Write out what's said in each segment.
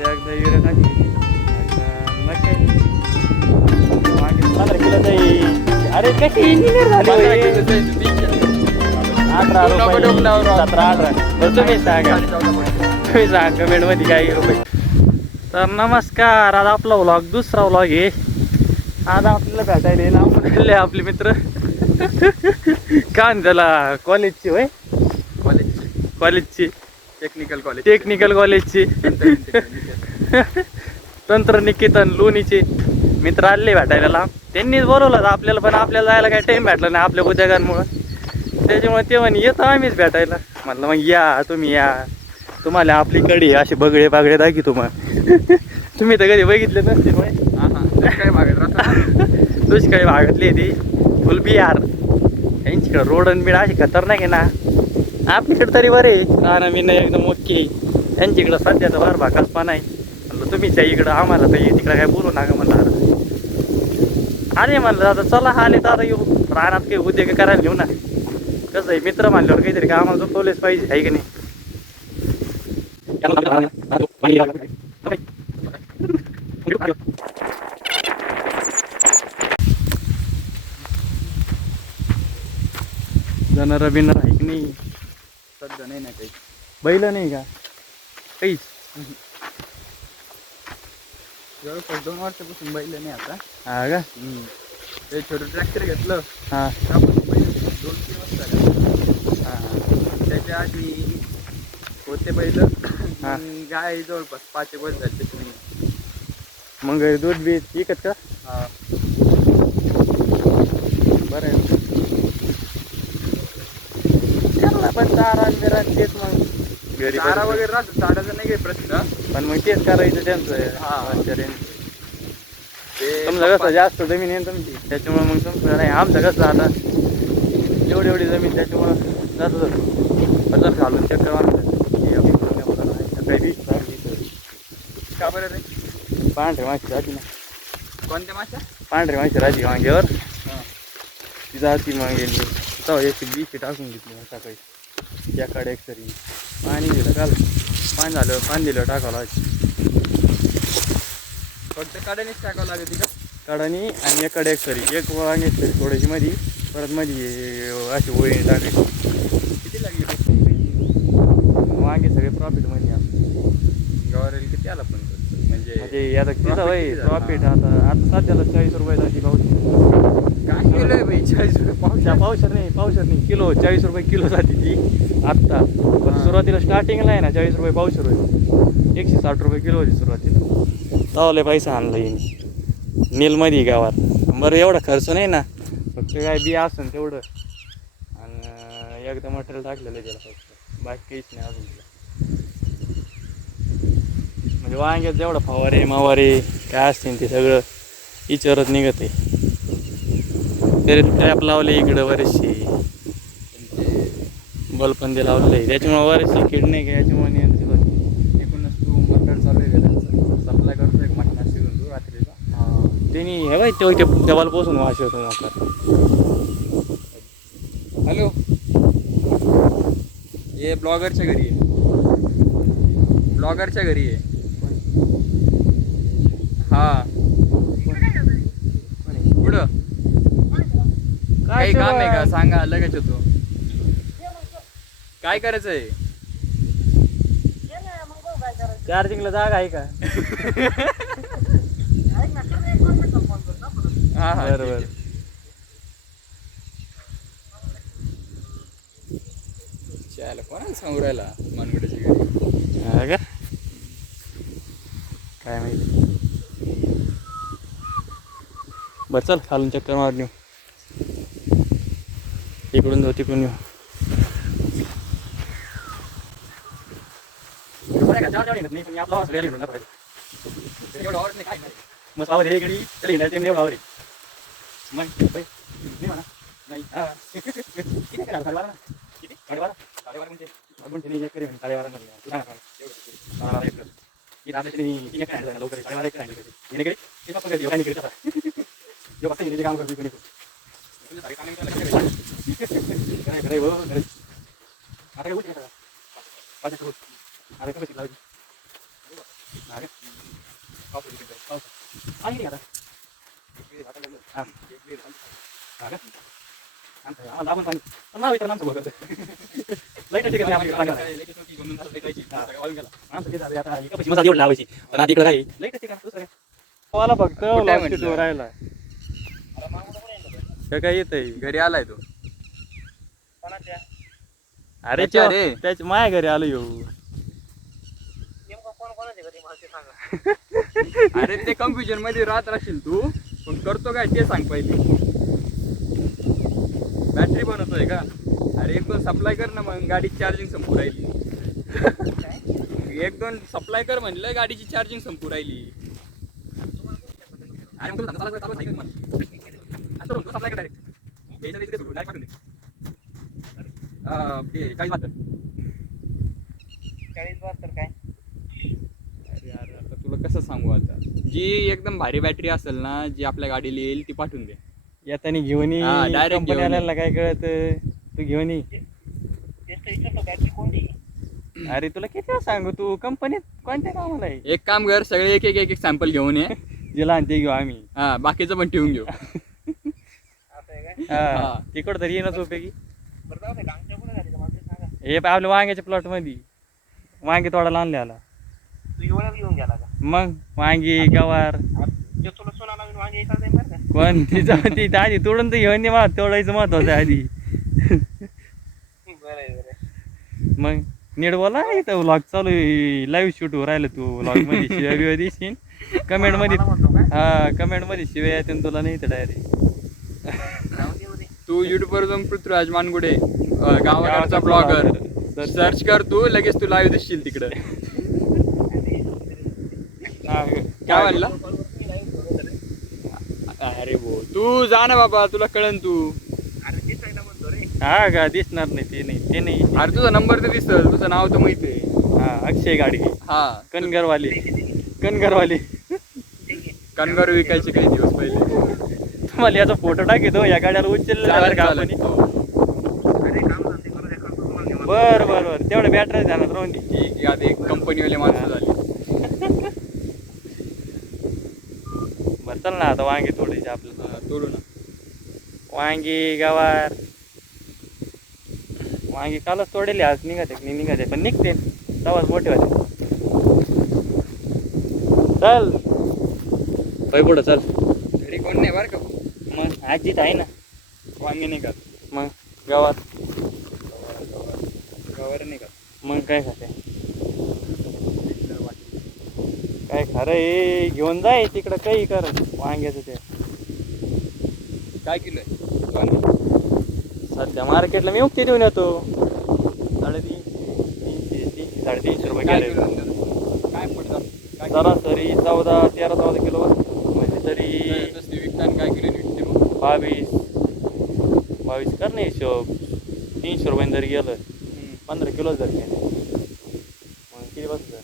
एकदा युरिया टाकली एकदा मका मागे पंधरा किलो जाईल अरे कशी इंजिनियर झाली. सतरा अठरा बरं तुम्ही सांगा तुम्ही सांगा रुपये तर नमस्कार आज आपला व्लॉग दुसरा व्लॉग आहे. आज आपल्याला भेटायला येईल आपण. आले आपले मित्र. काय म्हणते त्याला कॉलेजची होय? कॉलेज कॉलेजची टेक्निकल कॉलेज टेक्निकल कॉलेजची तंत्रनिकेतन लोणीचे. मित्र आले भेटायला. लांब त्यांनीच बोलवलं आपल्याला पण आपल्याला जायला काही टाईम भेटला नाही आपल्या उद्योगांमुळं. त्याच्यामुळे ते म्हणे येतो आम्हीच भेटायला. म्हटलं मग या तुम्ही या. तुम्हाला आपली कडी असे बगडे बागडे दाखी तुम्हाला तुम्ही तर कधी बघितले नसते काय तुझी काही भागातली ती. फुल बिहार. यांच्याकडे रोड आणि बीड अशी खतरनाक आहे ना. आपल्याकडे तरी बरे. राहणं मी नाही एकदम ओके. त्यांच्याकडं तर फार भाकास पण आहे म्हणलं तुम्हीच्या इकडं आम्हाला तर तिकडं काय बोलू नका म्हणलं आता. आले म्हणलं दादा चला आले दादा येऊ. राहणार काही उद्योग करायला घेऊ ना. कसं आहे मित्र मानल्यावर काहीतरी का आम्हाला झोपवलेच पाहिजे आहे की नाही? जाणारा बिनार आहे की नाही? सध्या नाही ना काही. बैल नाही का? काहीच जवळपास दोन वर्षापासून बैल नाही आता. हा का? ते छोटं ट्रॅक्टर घेतलं. हा. त्यापासून बैल दोन तीन वर्ष झाले. हा. त्याच्या आधी होते बैल. हा. मग गाय जवळपास पाच एक वर्ष झाले त्याची नाही. मग दूध बी विकत का? हा. बरं आहे त्यांना पण चारा आणि बिरा तेच मग. घरी चारा. वगैरे राहतो चाराचा नाही काही प्रश्न. पण मग तेच करायचं त्यांचं. हा. ते तुमचं कसं जास्त जमीन आहे ना तुमची? त्याच्यामुळे मग तुमचं नाही आमचं कसं आता? एवढी एवढी जमीन त्याच्यामुळं जात जातं. बदल घालून चक्कर मारतात हे ना. सकाळी वीस. का बरं रे? पांढरे माशी राहते ना. कोणत्या माशा पांढरे माशी राहते वांग्यावर. हा. ती जाती मग गेली तेव्हा एक बीची टाकून घेतली मग सकाळी. याकडे एक तरी. पाणी दिलं काल पाणी झालं पाणी दिलं टाकावं लागायचं फक्त काढायलाच टाकावं लागते का काढानी आणि एकडे एक सरी एक वांगे एक सरी थोडीशी मध्ये परत मध्ये अशी ओळी टाकायची. किती लागली? वांगे सगळे प्रॉफिटमध्ये आमचे. गवारेला किती आला पण? म्हणजे म्हणजे आता किती? प्रॉफिट आता आता सध्याला चाळीस रुपये जाती पाऊस काय केलंय बाई चाळीस रुपये पाऊस त्या पावसर नाही पावसर नाही. किलो चाळीस रुपये किलो जाते ती आत्ता. पण. सुरुवातीला स्टार्टिंगला आहे ना चाळीस रुपये पावसर होती एकशे साठ रुपये किलो होती सुरुवातीला. तवाले पैसा आणला येईन नीलमध्ये गावात. बरं एवढा खर्च नाही ना. फक्त काय बी असन तेवढं. आणि एकदा मटेरियल टाकलेलं त्याला फक्त. बाकी काहीच नाही अजून. म्हणजे वांग्यात जेवढं फवारे मावारे काय असतील ते सगळं. विचारत निघत आहे. तरी ट्रॅप लावले इकडं बरेचसे बलपंदे लावलेले. आहे त्याच्यामुळे बरेचसे कीड नाही का? याच्यामुळे नियंत्रित होते एकूणच तू मटण चालू आहे त्यांचं? सप्लाय करतोय का मटणा शिवून तू रात्रीला. त्यांनी हे बाई तेव्हा ते देवाला पोसून वाश होतो मकर हॅलो. ये ब्लॉगरच्या घरी आहे ब्लॉगरच्या घरी आहे हा पुढं काही काम आहे का? सांगा लगेच होतो काय करायचं आहे चार्जिंगला जागा आहे का? हा हा बरं, ठीक बरं. आहे. चायला कोणाला सांगू राहिला? हा का? काय माहिती. बरं चल खालून चक्कर मारून येऊ. इकडून जाऊ तिकडून येऊ एवढं आवडत नाही काय नाही. मग आवाज हे गडी तरी नाही ते एवढा आवड मग बाई, नाही किती करा ना? किती साडेबारा साडेबारा म्हणजे अजून त्यांनी एक करी साडेबारा साडेबारा एक कर. इथं आपल्या त्यांनी काय लवकर साडेबारा एक करायचं आहे. कडे ते फक्त करते, काही नाही करत काम करतो कोणी हो हा. हा लावायची पण आता इकडं काय मला फक्त राहिला काय काय येत घरी आलाय तो. अरे त्याच्या त्या- रे. त्याच्या माझ्या घरी आलो येऊ अरे ते कन्फ्युजनमध्ये राहत राहशील तू. पण करतो काय ते सांग पहिले. बॅटरी बनवतोय का? अरे एक दोन सप्लाय कर ना मग गाडी चार्जिंग संपू राहिली. एक दोन सप्लाय कर म्हणलं गाडीची चार्जिंग संपू राहिली. अरे मग तुला मला. supply कर direct. सोडून direct पाठवून दे. अं, ते चाळीस बहात्तर. अरे यार आता तुला कसं सांगू आता? जी एकदम भारी बॅटरी असेल ना जी आपल्या गाडीला येईल ती पाठवून दे. येताना घेऊन ये. हा, direct कंपनी घेऊन ये. काय कळत? तू घेऊन ये. अरे तुला किती वेळा सांगू तू? कंपनीत कोणत्या कामाला आहे. एक काम कर सगळे एक एक एक एक सॅम्पल घेऊन ये. जिला आणते घेऊ आम्ही. हा बाकीचं पण ठेवून घेऊ. हा हा. तिकड तरी येणंच उपयोगी हे पाय आपल्या वांग्याच्या प्लॉटमध्ये. वांगे तोडायला आणले आला घेऊन गेला का? मग? वांगी गवार. ते तुला सोना नवीन वांगे एका जाईल बरं का? कोण? तिचं ती आधी तोडून तर घेऊन ये मला. तोडायचं महत्वाचं आहे आधी. बरं आहे, बरं आहे. मग? नीट बोला इथं व्लॉग चालू लाईव्ह शूट वर राहिलं तू व्लॉगमध्ये. शिव्या बिव्या देशील? कमेंटमध्ये मला म्हणतो का? हा कमेंटमध्ये शिव्या येते तुला नाही तर डायरेक्ट राहू दे. तू युट्यूब वर जाऊन पृथ्वीराज मानगुडे अं, गावाकडचा गावाचा ब्लॉगर blogger. सर्च कर तू लगेच तू लाईव्ह दिसशील तिकडं. काय म्हणला. अरे भो तू जा ना बाबा तुला कळन तू. हा का दिसणार नाही ते नाही ते नाही. अरे तुझा नंबर तर दिसत तुझं नाव तर माहिती आहे. हा अक्षय गाडगे. हा. कनगरवाली कनगरवाली कणगार विकायचे काही दिवस पहिले. तुम्हाला याचा फोटो टाकितो या गाड्याला. आपण? हो. बर. बर तेवढं बॅटरी ध्यानात राहून दे. आहे आता एक कंपनीवाले माणसं झाली. बर चल ना आता वांगे तोडायचे आपलं. हा, तोडू ना. वांगी गवार. वांगी कालच तोडेले आज निघाते नाही निघाते पण निघते. तवाच मोठे होते. चल. पै पुढं चल. घरी कोण नाही बरं का? मग आजीत आहे ना. वांगे नाही का मग गावात गवार नाही का मग काय खाते? काय खरं आहे? घेऊन जाय तिकडं काही कर. वांग्याचं ते. काय किलो आहे? सध्या मार्केटला मी उक्ती देऊन येतो. साडेतीन. तीनशे तीनशे साडेतीनशे रुपये काय पडतात? सरासरी चौदा तेरा चौदा किलो म्हणजे तरी काय तसली विकताना काय किलो विकते बावीस. बावीस कर नाही हिशोब. तीनशे रुपयाने जर गेलं. पंधरा किलो जर गेले मग किती बसतं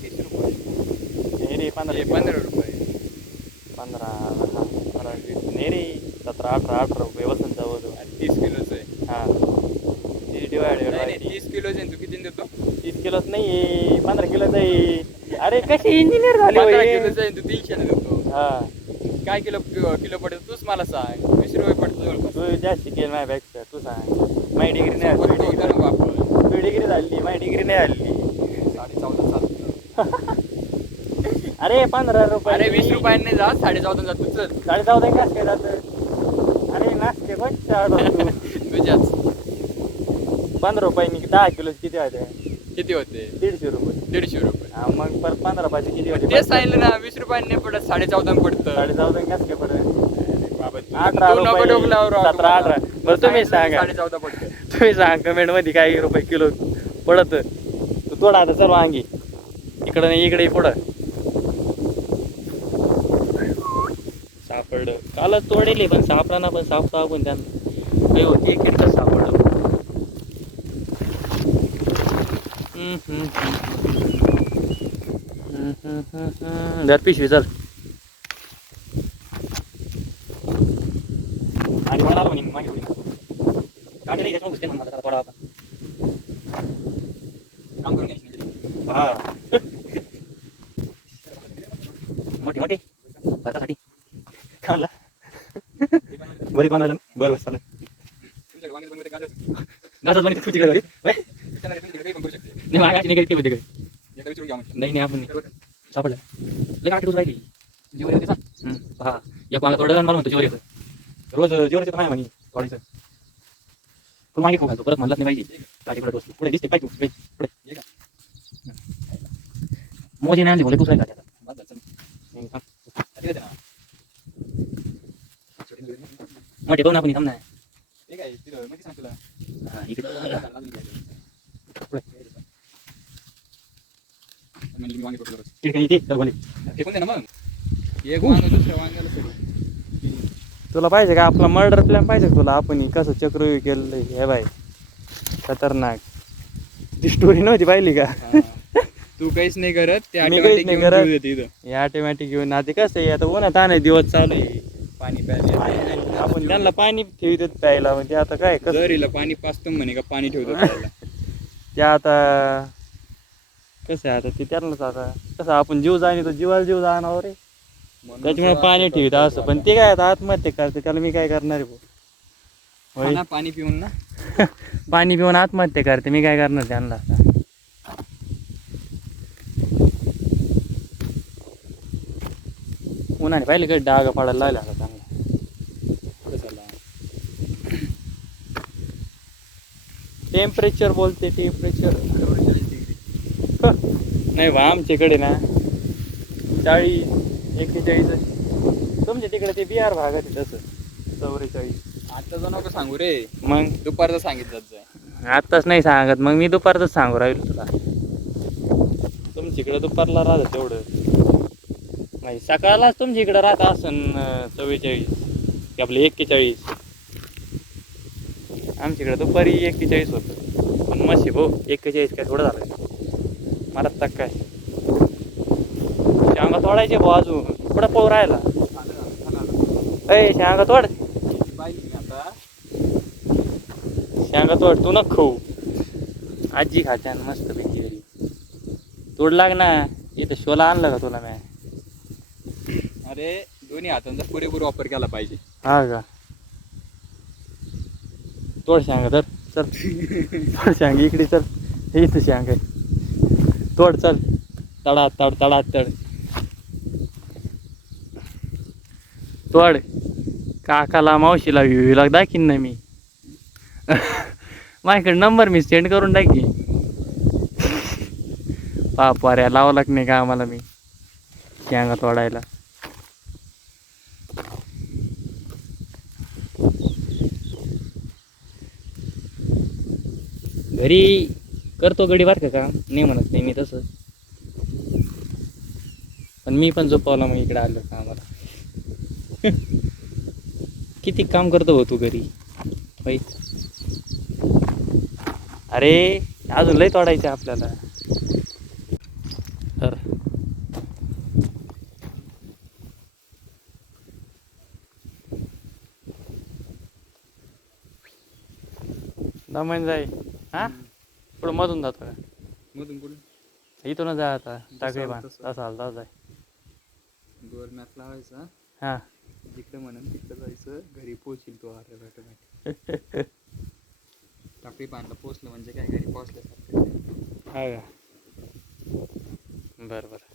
तीस रुपये. नाही रे पंधरा पंधरा रुपये. पंधरा हा, पंधरा वीस नाही रे सतरा अठरा अठरा रुपये बसून जवळ तीस किलोचं आहे. हा. ती नाही नाही तीस किलोचं आहे तू किती देतो? तीस किलोच नाही पंधरा किलोच आहे. अरे कशी इंजिनियर झाले पंधरा होय? किलोचं आहे तू तीनशे देतो. हा. काय किलो किलो पडतं तूच मला सांग. वीस रुपये पडतं तू जास्त शिकेल माझ्यापेक्षा तू सांग. माझी डिग्री नाही. तुझी डिग्री झाली माझी डिग्री नाही झाली साडे चौदा चालतं. अरे पंधरा रुपये अरे वीस रुपयांनी जा साडे चौदा जा तुझं साडे चौदा काय जात अरे नाचते तुझ्याच पंधरा रुपयांनी दहा किलो किती होते? किती होते? दीडशे रुपये. दीडशे रुपये. मग परत पंधरा पाहिजे किती होते? तेच सांगितलं ना वीस रुपयांनी पडत साडे चौदा पडतं. साडे चौदा काय पडेल बाबा, तू- अठरा रुपये, सतरा. अठरा. बरं, तुम्ही सांगा. साडे चौदा पडतं. तुम्ही सांग कमेंटमध्ये काय रुपये किलो पडत. तू तोडा आता चल वांगी इकडं नाही इकडे पुढं. सापडलं. कालच तोडेले पण सापडा ना पण साप सापून त्यांना. काही होती एक किटकं सापडलं. हम्म, हम्म, हम्म. हम्म, हम्म, हम्म, पिशवी चल आणि मला म्हणे मागे होईल काढले त्याच्यामध्ये थोडा आपण काम करून घ्यायची. हा. मोठी मोठी. भातासाठी खाल्ला बरी बनवायला बरं बरं चालेल. तुमच्याकडे वांग्याचं बनवते गाजर. गाजर पण तुझी घरी त्याच्यामध्ये तुम्ही तिकडे काही पण करू शकते. नाही. मागायची नाही काही घरी एकदा विचारून घ्या म्हणजे. नाही नाही आपण नाही. सापडलं. लय आठ दिवस राहिली जीवर येते सांग हा. या पाण्यात थोडं मला म्हणतो जीवर येतं रोज जीवर येतं नाही म्हणे. थोडीचं पण मागे खूप घालतो परत म्हणलाच नाही पाहिजे पुढे बसतो पुढे दिसते पाहिजे पुढे? मोजी नाही आणली बोले. छोटी मुलगी. मोठे बघ ना आपण थांब ना हे काय, तिथं माहिती सांग तुला. हा, इकडे अजून काय? म्हणली मी वांगे पकडलं बस. इकडे इथे चल बोले. एक वांग दुसऱ्या वांग्याला. तुला पाहिजे का? आपला मर्डर प्लॅन पाहिजे का तुला? आपण कसं चक्रव्यूह केलं हे बाय खतरनाक. ती स्टोरी नव्हती पाहिली का. तू काहीच नाही करत ते मी काहीच नाही करत. हे ऑटोमॅटिक घेऊन आता कसं आहे आता उन्हात आहे दिवस चालू आहे. पाणी प्यायला. आपण त्यांना पाणी ठेवतात प्यायला म्हणजे आता काय कसं? जर हिला पाणी पाचतो म्हणे का पाणी ठेवतो प्यायला. ते आता कसं आहे आता ते त्यांनाच आता कसं आपण जीव जाणे तर जीवाला जीव जाणार रे त्याच्यामुळे पाणी ठेवत असं. पण ते काय आता आत्महत्या करते त्याला मी काय करणार आहे भाऊ? होय? पाणी पिऊन ना. पाणी पिऊन आत्महत्या करते मी काय करणार त्यांना आता? उन्हाने पाहिले का डाग पडायला लागला आता चांगला. टेम्परेचर बोलते टेम्परेचर. नाही बा आमच्याकडे ना चाळीस एक्केचाळीस तुमच्या तिकडे ते बिहार भागात आहे तसं. चौवेचाळीस. आता जाऊ नको सांगू रे. मग? दुपारचं सांगितलं जाय आत्ताच नाही सांगत. मग मी दुपारच सांगू राहील तुला. तुमच्याकडे दुपारला राहत तेवढं. नाही सकाळलाच तुमच्या इकडं राहत असन चव्वेचाळीस की आपलं एक्केचाळीस. आमच्याकडे दुपारी एक्केचाळीस होतं. पण मशी भाऊ एक्केचाळीस काय थोडं झालं. मारत तक काय? तोडायचे भाऊ अजून. कुठं पाऊ राहिला? अय शांगा तोड. शेंगा तोड तू नको खाऊ. आजी खात्यान मस्त पैकी घरी. तोड लाग ना. इथं शोला आणलं का तुला मी? अरे दोन्ही हातांचा पुरेपूर वापर केला पाहिजे. हा का? तोड शेंगा तर. चल. तोड शेंगा इकडे चल. हे इथं तोड चल. तडा तड तडा तड. तोड काकाला मावशीला विवीला दाखीन ना मी. माझ्याकडे नंबर मी सेंड करून टाकी पापवाऱ्या लावा लाग नाही का आम्हाला मी? शेंगा तोडायला. घरी करतो गडी बार का नाही म्हणत नाही मी तसं. पण मी पण झोपावला मग इकडे आलो का आम्हाला? किती काम करतो हो तू घरी? अरे अजून लय तोडायचं आपल्याला. तर. दमन जाई. हा? पुढं मधून जातो का? मधून कुठे इथूनच जा आता. टाकळी बाण तसं. तसा. आला जाय गोल मॅप लावायचा. हा. जिकडे म्हणून तिकडे जायचं घरी पोहोचील तो अरे ऑटोमॅटिक टाकळी पाण्याला पोहोचलं म्हणजे काय? घरी पोहोचल्यासारखं हा का? बरं बरं.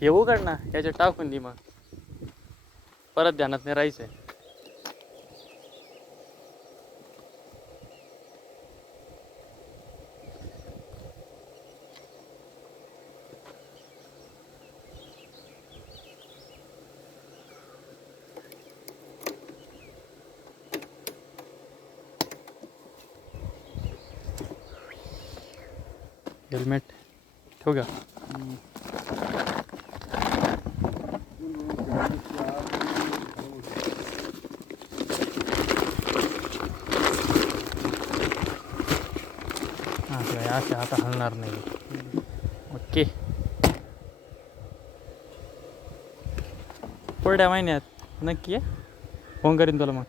हे उघड ना याच्यात टाकून दे मग. परत ध्यानात नाही राहायचंय. हा काय असे आता हलणार नाही. ओके. पुढल्या महिन्यात नक्की आहे फोन करीन तुला मग.